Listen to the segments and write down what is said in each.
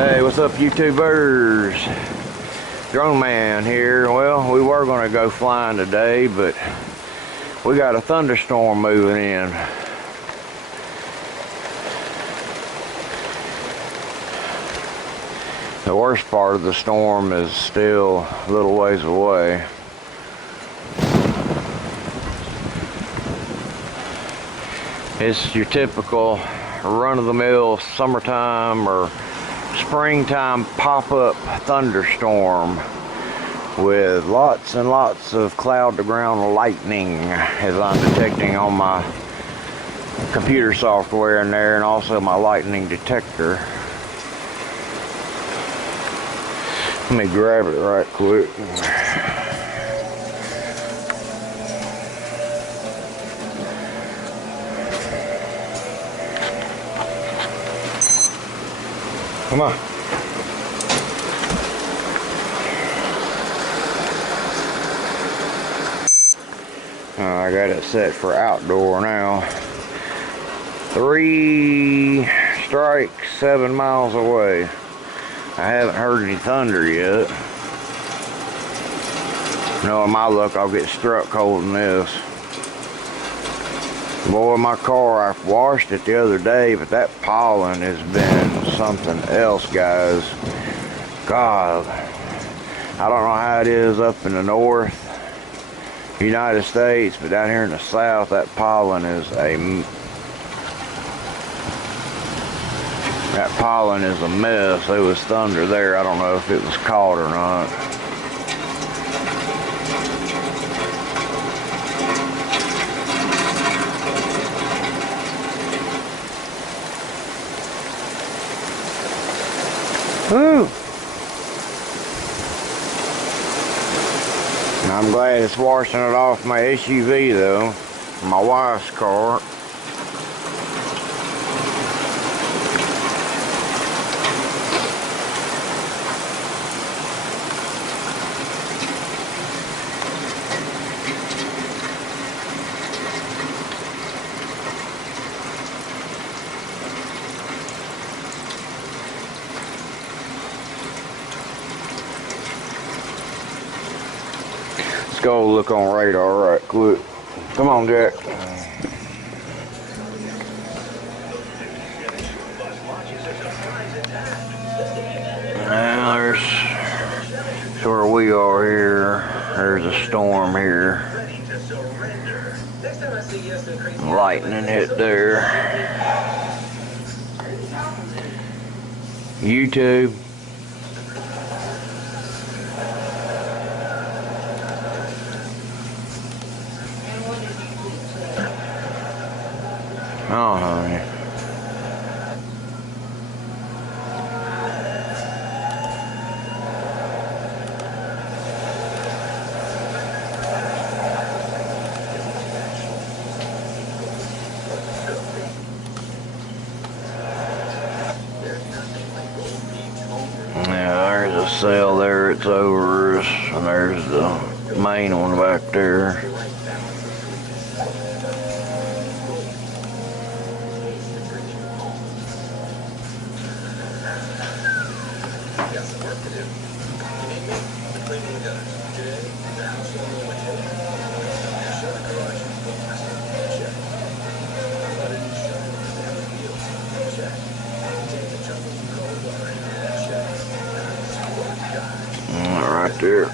Hey, what's up, YouTubers? Drone Man here. Well, we were going to go flying today, but we got a thunderstorm moving in. The worst part of the storm is still a little ways away. It's your typical run-of-the-mill summertime or springtime pop-up thunderstorm with lots and lots of cloud-to-ground lightning, as I'm detecting on my computer software in there, and also my lightning detector. Let me grab it right quick. Come on. I got it set for outdoor now. 3 strikes, 7 miles away. I haven't heard any thunder yet. Knowing my luck, I'll get struck holding this. Boy, my car, I washed it the other day, but that pollen has been something else, guys. God, I don't know how it is up in the north United States, but down here in the south, that pollen is a mess. There was thunder there. I don't know if it was caught or not. Woo! I'm glad it's washing it off my SUV though, my wife's car. Let's go look on radar right quick. Come on, Jack. Now there's where we are here. There's a storm here. Lightning hit there. YouTube. Oh, honey. Yeah, there's a cell there, it's over us, and there's the main one back there. Right there.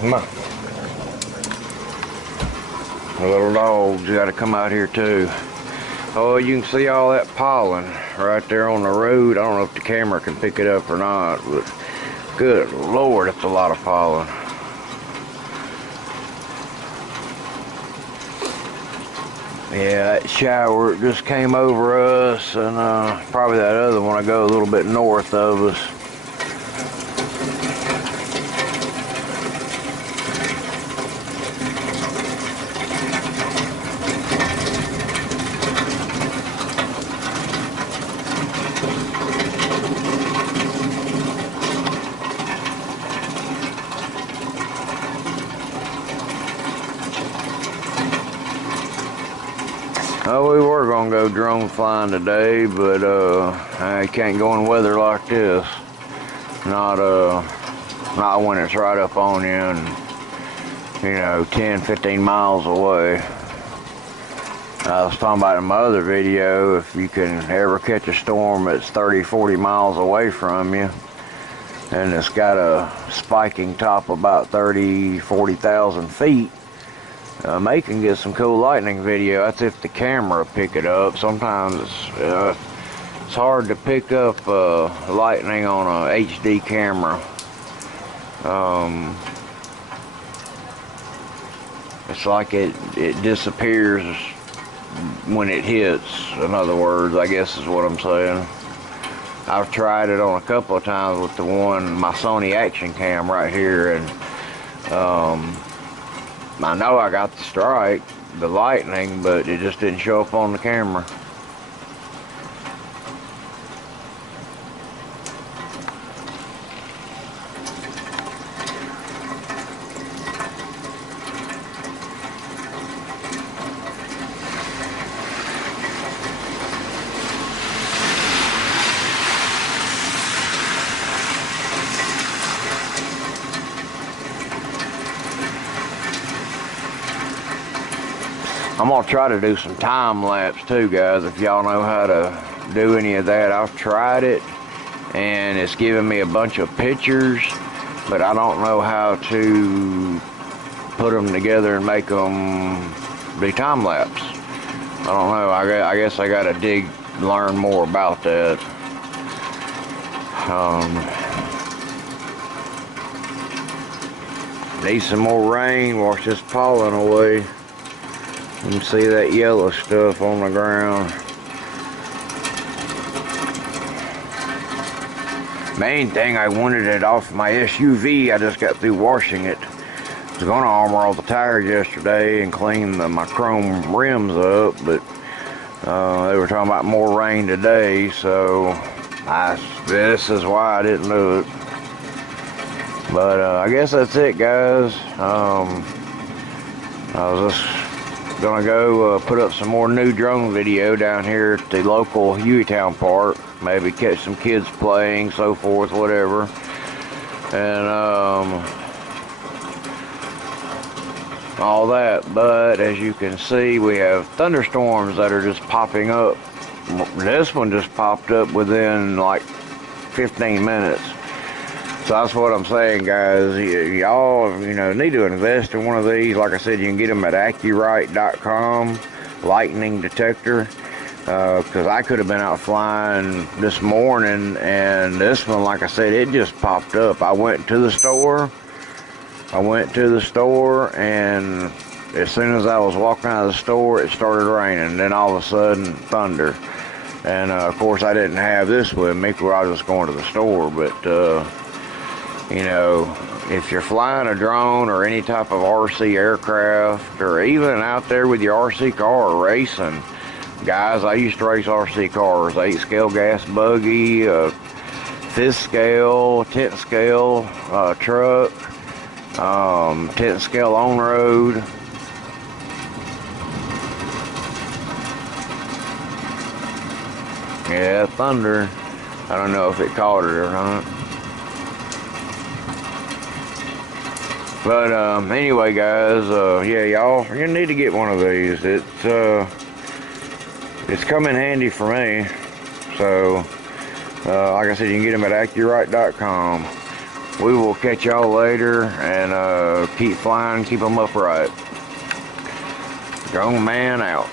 Come on. The little dogs got to come out here too. Oh, you can see all that pollen right there on the road. I don't know if the camera can pick it up or not, but good Lord, it's a lot of pollen. Yeah, that shower just came over us, and probably that other one I go a little bit north of us. Oh, we were gonna go drone flying today, but I can't go in weather like this. Not when it's right up on you and, you know, 10, 15 miles away. I was talking about in my other video, if you can ever catch a storm that's 30, 40 miles away from you, and it's got a spiking top about 30, 40,000 feet, they can get some cool lightning video. That's if the camera pick it up. Sometimes it's hard to pick up lightning on a HD camera. It's like it disappears when it hits. In other words, I guess is what I'm saying. I've tried it on a couple of times with my Sony Action Cam right here, and I know I got the strike, the lightning, but it just didn't show up on the camera. I'm gonna try to do some time lapse too, guys. If y'all know how to do any of that, I've tried it and it's giving me a bunch of pictures, but I don't know how to put them together and make them be time lapse. I don't know. I guess I gotta learn more about that. Need some more rain, wash this pollen away. You can see that yellow stuff on the ground. Main thing, I wanted it off my SUV. I just got through washing it. I was gonna armor all the tires yesterday and clean my chrome rims up, but they were talking about more rain today, so this is why I didn't do it. But I guess that's it, guys. I was just gonna go put up some more new drone video down here at the local Hueytown Park. Maybe catch some kids playing, so forth, whatever. And all that. But as you can see, we have thunderstorms that are just popping up. This one just popped up within like 15 minutes. So that's what I'm saying, guys. Y'all, you know, need to invest in one of these. Like I said, you can get them at Accurite.com, lightning detector. Because I could have been out flying this morning, and this one, like I said, it just popped up. I went to the store, and as soon as I was walking out of the store, it started raining. Then all of a sudden, thunder. And of course, I didn't have this with me because I was just going to the store. But you know, if you're flying a drone or any type of RC aircraft, or even out there with your RC car racing, guys, I used to race RC cars, 8-scale gas buggy, 5th scale, 10th scale truck, 10th scale on road. Yeah, thunder. I don't know if it caught it or not. But anyway, guys, yeah, y'all, you need to get one of these. It's come in handy for me. So, like I said, you can get them at Accurite.com. We will catch y'all later, and keep flying, keep them upright. Drone Man out.